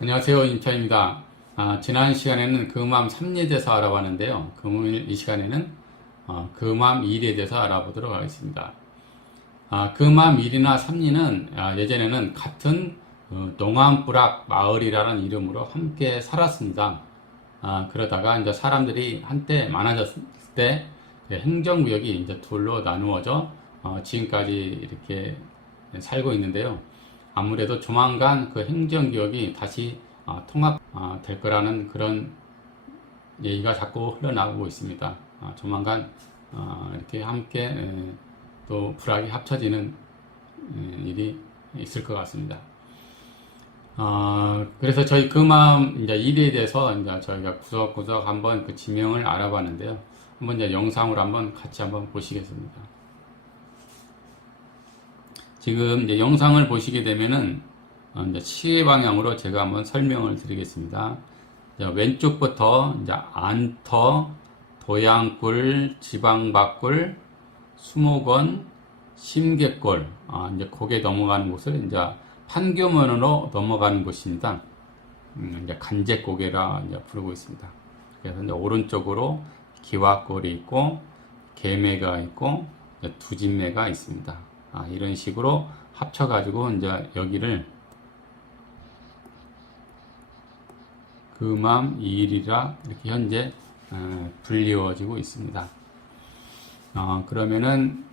안녕하세요 임차입니다. 아, 지난 시간에는 금암 3리에 대해서 알아봤는데요. 금일 이 시간에는 어, 금암 1리에 대해서 알아보도록 하겠습니다. 아, 금암 1이나 3리는 아, 예전에는 같은 어, 농암부락 마을이라는 이름으로 함께 살았습니다. 아, 그러다가 이제 사람들이 한때 많아졌을 때 행정구역이 이제 둘로 나누어져 어, 지금까지 이렇게 살고 있는데요. 아무래도 조만간 그 행정기업이 다시 어, 통합될 거라는 그런 얘기가 자꾸 흘러나오고 있습니다. 아, 조만간 어, 이렇게 함께 에, 또 불악이 합쳐지는 에, 일이 있을 것 같습니다. 어, 그래서 저희 금암 이제 일에 대해서 이제 저희가 구석구석 한번 그 지명을 알아봤는데요. 한번 이제 영상으로 한번 같이 한번 보시겠습니다. 지금 이제 영상을 보시게 되면은 어, 이제 시계 방향으로 제가 한번 설명을 드리겠습니다. 왼쪽부터 이제 안터, 도양굴, 지방박굴, 수목원, 심계골, 아, 이제 고개 넘어가는 곳을 이제 판교문으로 넘어가는 곳입니다. 음, 이제 간제고개라 이제 부르고 있습니다. 그래서 이제 오른쪽으로 기와골이 있고 개매가 있고 두진매가 있습니다. 아, 이런 식으로 합쳐가지고 이제 여기를 금암 이일이라 이렇게 현재 어, 불리워지고 있습니다. 어, 그러면은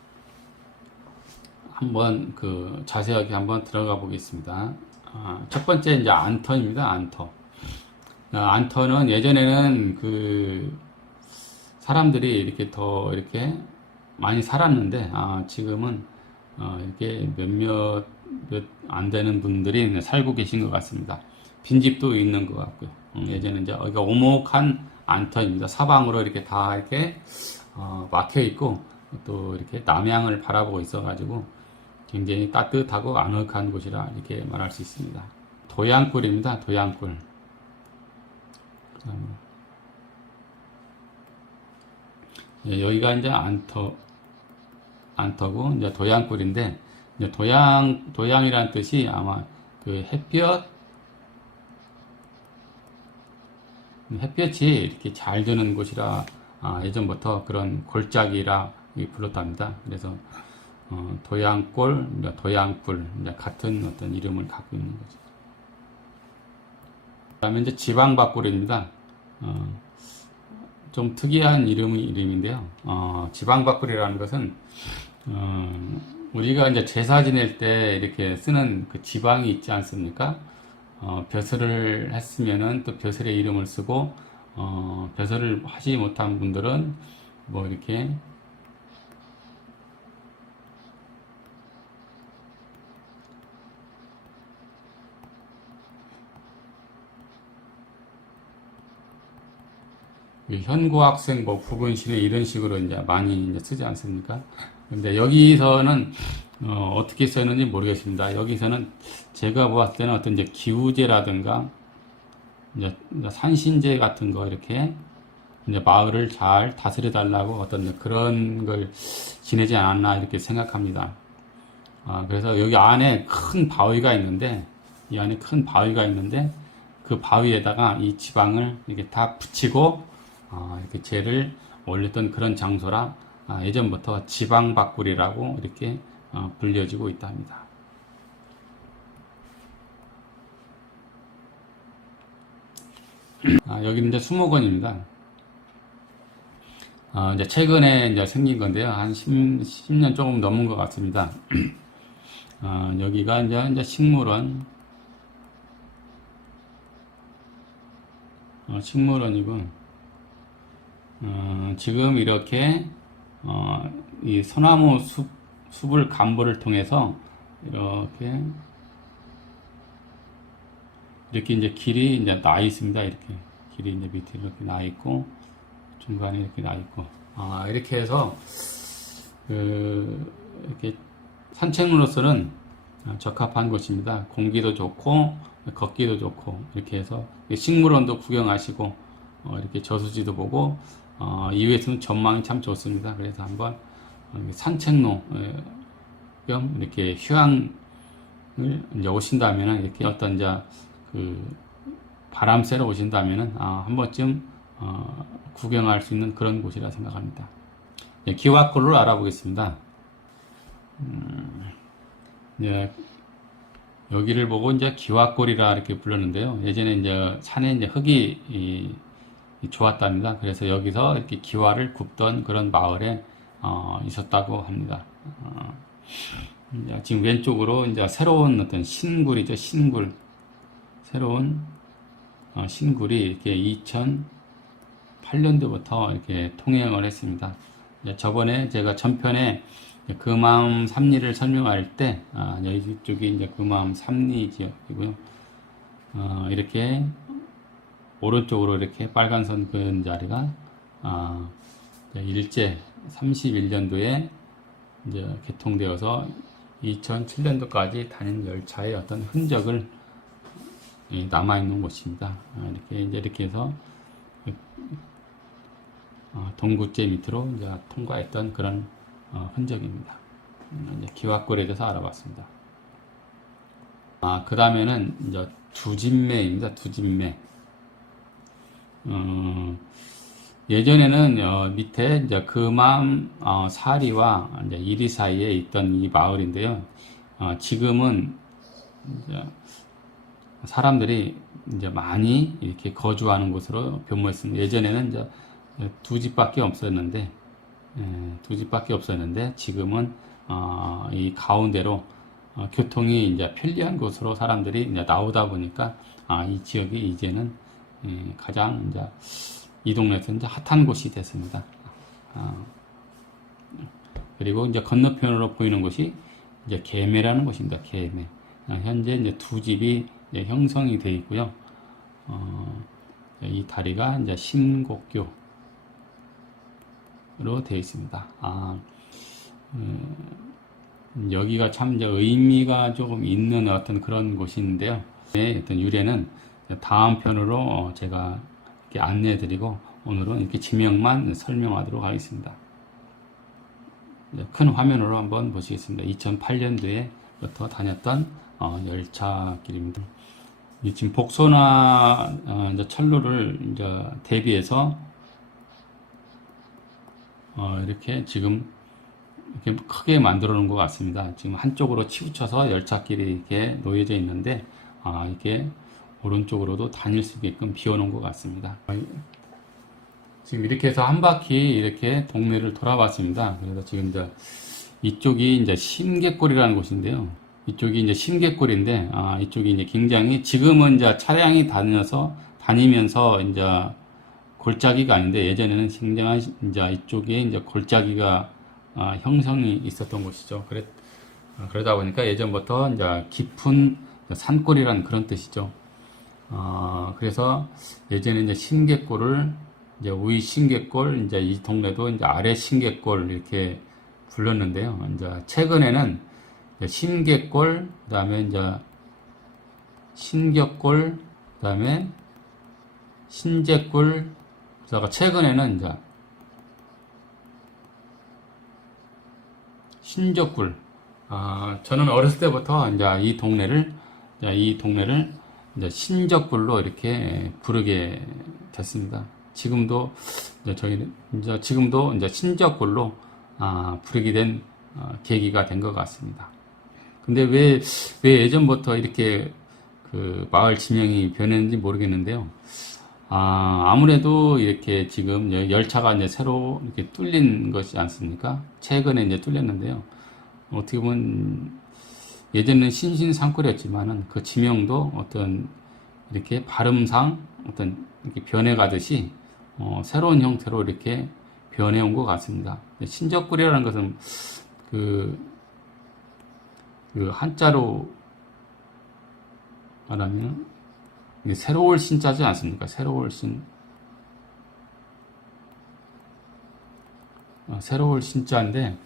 한번 그 자세하게 한번 들어가 보겠습니다. 어, 첫 번째 이제 안터입니다. 안터. 어, 안터는 예전에는 그 사람들이 이렇게 더 이렇게 많이 살았는데 아, 지금은 어, 이렇게 몇몇 몇 안 되는 분들이 살고 계신 것 같습니다. 빈집도 있는 것 같고요. 음, 예전에 이제 여기가 오목한 안터입니다. 사방으로 이렇게 다 이렇게 어, 막혀 있고 또 이렇게 남향을 바라보고 있어가지고 굉장히 따뜻하고 아늑한 곳이라 이렇게 말할 수 있습니다. 도양굴입니다. 도양굴. 예, 여기가 이제 안터 안터고 이제 도양굴인데 이제 도양 도양이라는 뜻이 아마 그 햇볕 햇볕이 이렇게 잘 드는 곳이라 아, 예전부터 그런 골짜기라 불렀답니다. 그래서 어, 도양골, 이제 같은 어떤 이름을 갖고 있는 거죠. 그다음에 이제 지방박굴입니다. 어, 좀 특이한 이름의 이름인데요. 어, 지방박굴이라는 것은 어, 우리가 이제 제사 지낼 때 이렇게 쓰는 그 지방이 있지 않습니까? 어, 벼슬을 했으면은 또 벼슬의 이름을 쓰고 어, 벼슬을 하지 못한 분들은 뭐 이렇게 현고 학생 뭐 부분시를 이런 식으로 이제 많이 이제 쓰지 않습니까? 근데 여기서는 어, 떻게 쓰는지 모르겠습니다. 여기서는 제가 보았을 때는 어떤 이제 기우제라든가 이제 산신제 같은 거 이렇게 이제 마을을 잘 다스려 달라고 어떤 그런 걸 지내지 않았나 이렇게 생각합니다. 아, 그래서 여기 안에 큰 바위가 있는데 이 안에 큰 바위가 있는데 그 바위에다가 이 지방을 이렇게 다 붙이고 아, 이렇게 재를 올렸던 그런 장소라 아, 예전부터 지방박굴이라고 이렇게 어, 불려지고 있다 합니다. 아, 여기는 이제 수목원입니다. 어, 이제 최근에 이제 생긴 건데요. 한 10, 10 년 조금 넘은 것 같습니다. 어, 여기가 이제, 이제 식물원, 어, 식물원이고, 어, 지금 이렇게 어, 이 소나무 숲, 숲을 간부를 통해서 이렇게 이렇게 이제 길이 이제 나 있습니다. 이렇게 길이 이제 밑에 이렇게 나 있고 중간에 이렇게 나 있고 아 이렇게 해서 그 이렇게 산책로로서는 적합한 곳입니다. 공기도 좋고 걷기도 좋고 이렇게 해서 식물원도 구경하시고 어, 이렇게 저수지도 보고 어, 이후에서는 전망이 참 좋습니다. 그래서 한번 어, 산책로 겸 이렇게 휴양을 오신다면 이렇게 어떤 이제 그 바람 쐬러 오신다면은 아, 한 번쯤 어, 구경할 수 있는 그런 곳이라 생각합니다. 예, 기와골을 알아보겠습니다. 음, 예, 여기를 보고 이제 기와골이라 이렇게 불렀는데요. 예전에 이제 산에 이제 흙이 이, 이 좋았답니다. 그래서 여기서 이렇게 기와를 굽던 그런 마을에 어, 있었다고 합니다. 어, 지금 왼쪽으로 이제 새로운 어떤 신굴이죠, 신굴. 새로운 어, 신굴이 이렇게 2008년도부터 이렇게 통행을 했습니다. 저번에 제가 전편에 그 마음 삼리를 설명할 때, 아, 여기 쪽이 이제 그 마음 삼리 지역이고요. 어, 이렇게 오른쪽으로 이렇게 빨간 선 그은 자리가 아, 일제 31년도에 이제 개통되어서 2007년도까지 다닌 열차의 어떤 흔적을 이 남아 있는 곳입니다. 아, 이렇게 이제 이렇게 해서 어, 동구제 밑으로 이제 통과했던 그런 어, 흔적입니다. 음, 이제 기와골에 대해서 알아봤습니다. 아, 그 다음에는 이제 두진매입니다. 두진매. 어, 예전에는 어, 밑에 이제 금암 어, 사리와 이제 이리 사이에 있던 이 마을인데요. 어, 지금은 이제 사람들이 이제 많이 이렇게 거주하는 곳으로 변모했습니다. 예전에는 이제 두 집밖에 없었는데 예, 두 집밖에 없었는데 지금은 어, 이 가운데로 어, 교통이 이제 편리한 곳으로 사람들이 이제 나오다 보니까 아, 이 지역이 이제는 예, 가장 이제 이 동네에서 이제 핫한 곳이 됐습니다. 아, 그리고 이제 건너편으로 보이는 곳이 이제 개매라는 곳입니다. 개매. 아, 현재 이제 두 집이 이제 형성이 되어 있고요. 어, 이 다리가 이제 신곡교로 되어 있습니다. 아, 음, 여기가 참 이제 의미가 조금 있는 어떤 그런 곳인데요. 네, 어떤 유래는 다음 편으로 어, 제가 이렇게 안내해 드리고 오늘은 이렇게 지명만 설명하도록 하겠습니다. 큰 화면으로 한번 보시겠습니다. 2008년도에부터 다녔던 어, 열차길입니다. 이 지금 복소나 어, 철로를 이제 대비해서 어, 이렇게 지금 이렇게 크게 만들어 놓은 것 같습니다. 지금 한쪽으로 치우쳐서 열차길이 이렇게 놓여져 있는데 아, 이게 오른쪽으로도 다닐 수 있게끔 비워놓은 것 같습니다. 지금 이렇게 해서 한 바퀴 이렇게 동네를 돌아봤습니다. 그래서 지금 이제 이쪽이 이제 심계골이라는 곳인데요. 이쪽이 이제 심계골인데, 아, 이쪽이 이제 굉장히 지금은 이제 차량이 다녀서 다니면서 이제 골짜기가 아닌데 예전에는 굉장한 이제 이쪽에 이제 골짜기가 아, 형성이 있었던 곳이죠. 그래, 아, 그러다 보니까 예전부터 이제 깊은 산골이라는 그런 뜻이죠. 아, 그래서 예전에 이제 신계골을 이제 위 신계골, 이제 이 동네도 이제 아래 신계골 이렇게 불렀는데요. 이제 최근에는 이제 신계골, 그 다음에 이제 신격골, 그 다음에 신제골, 그래서 최근에는 이제 신적굴. 아, 저는 어렸을 때부터 이제 이 동네를, 이제 이 동네를 이제 신적굴로 이렇게 부르게 됐습니다. 지금도 이제 저희는 이제 지금도 이제 신적굴로 아, 부르게 된 어, 계기가 된 것 같습니다. 근데 왜, 왜 예전부터 이렇게 그 마을 지명이 변했는지 모르겠는데요. 아, 아무래도 이렇게 지금 열차가 이제 새로 이렇게 뚫린 것이 않습니까? 최근에 이제 뚫렸는데요. 어떻게 보면 예전에는 신신상골이었지만은 그 지명도 어떤 이렇게 발음상 어떤 이렇게 변해가듯이 어, 새로운 형태로 이렇게 변해온 것 같습니다. 신적골이라는 것은 그, 그 한자로 말하면 새로울 신자지 않습니까? 새로울 신. 어, 새로울 신자인데,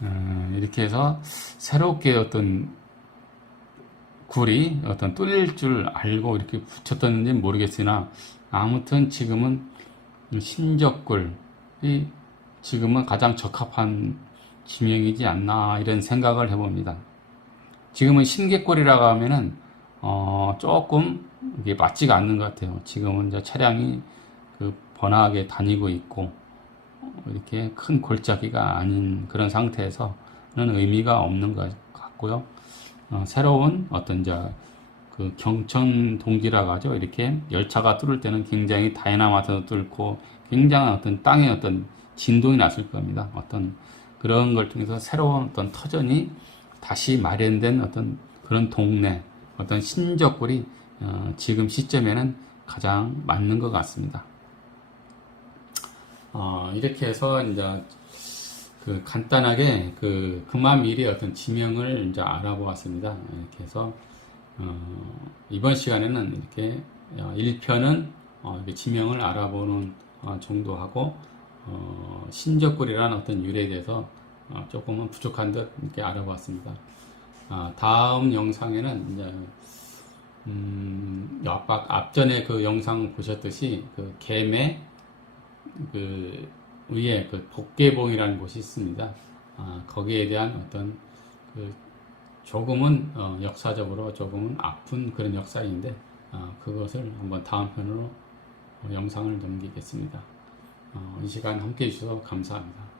어, 이렇게 해서 새롭게 어떤 굴이 어떤 뚫릴 줄 알고 이렇게 붙였던지 모르겠으나, 아무튼 지금은 신적굴이 지금은 가장 적합한 지명이지 않나 이런 생각을 해봅니다. 지금은 신계골이라고 하면은 어, 조금 이게 맞지가 않는 것 같아요. 지금은 이제 차량이 그 번화하게 다니고 있고 어, 이렇게 큰 골짜기가 아닌 그런 상태에서는 의미가 없는 것 같고요. 어, 새로운 어떤 이제 그 경천 동지라고 하죠. 이렇게 열차가 뚫을 때는 굉장히 다이나마트도 뚫고 굉장한 어떤 땅의 어떤 진동이 났을 겁니다. 어떤 그런 걸 통해서 새로운 어떤 터전이 다시 마련된 어떤 그런 동네, 어떤 신적골이 어, 지금 시점에는 가장 맞는 것 같습니다. 어, 이렇게 해서 이제 그 간단하게 그 미래의 어떤 지명을 이제 알아보았습니다. 이렇게 해서 어, 이번 시간에는 이렇게 어, 1편은 어, 이렇게 지명을 알아보는 어, 정도 하고 어, 신적골이라는 어떤 유래에 대해서 어, 조금은 부족한 듯 이렇게 알아보았습니다. 아, 다음 영상에는 이제 음, 앞, 앞전에 그 영상 보셨듯이 그 개매 그 위에 그 복개봉이라는 곳이 있습니다. 아, 거기에 대한 어떤 그 조금은 어, 역사적으로 조금은 아픈 그런 역사인데 어, 그것을 한번 다음 편으로 어, 영상을 넘기겠습니다. 어, 이 시간 함께 해주셔서 감사합니다.